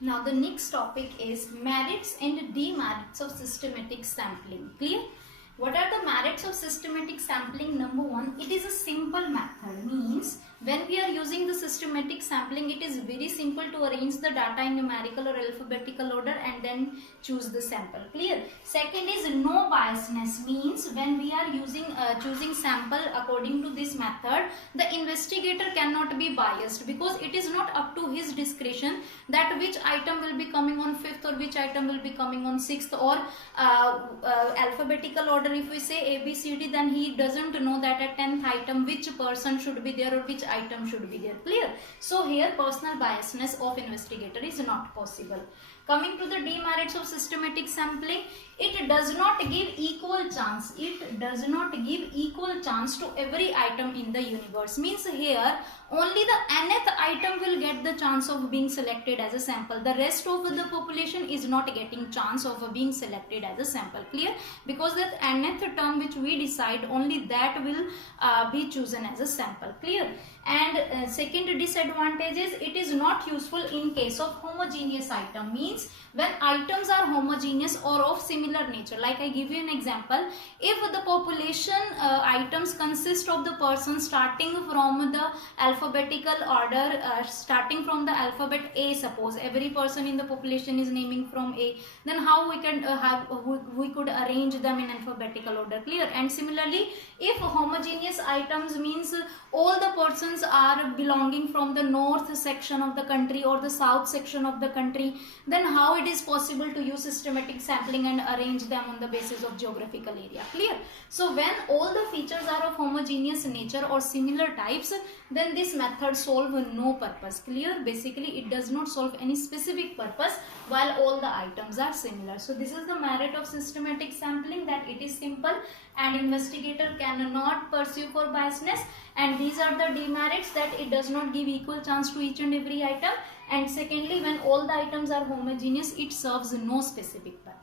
Now the next topic is merits and demerits of systematic sampling. Clear? What are the merits of systematic sampling? Number one, it is a simple method. Means when we are using the systematic sampling, it is very simple to arrange the data in numerical or alphabetical order and then choose the sample. Clear? Second is no biasness. Means when we are using choosing sample according to this method, the investigator cannot be biased because it is not up to his discretion that which item will be coming on 5th or which item will be coming on 6th or alphabetical order. If we say ABCD, then he doesn't know that at 10th item which person should be there or which item should be there. Clear? So here personal biasness of investigator is not possible. Coming to the demerits of systematic sampling, it does not give equal chance. It does not give equal chance to every item in the universe. Means here only the nth item will get the chance of being selected as a sample. The rest of the population is not getting chance of being selected as a sample. Clear? Because that nth term which we decide, only that will be chosen as a sample. Clear? And second disadvantage is it is not useful in case of homogeneous item. Means when items are homogeneous or of similar nature. Like I give you an example, if the population items consist of the person starting from the alphabetical order, starting from the alphabet A, suppose every person in the population is naming from A, then how we can we could arrange them in alphabetical order. Clear? And similarly, if homogeneous items means all the persons are belonging from the north section of the country or the south section of the country, then how it is possible to use systematic sampling and arrange them on the basis of geographical area. Clear? So when all the features are of homogeneous nature or similar types, then this method solve no purpose. Clear? Basically it does not solve any specific purpose while all the items are similar. So this is the merit of systematic sampling, that it is simple and investigator cannot pursue for biasness, and these are the demerits, that it does not give equal chance to each and every item, and secondly when all the items are homogeneous it serves no specific purpose.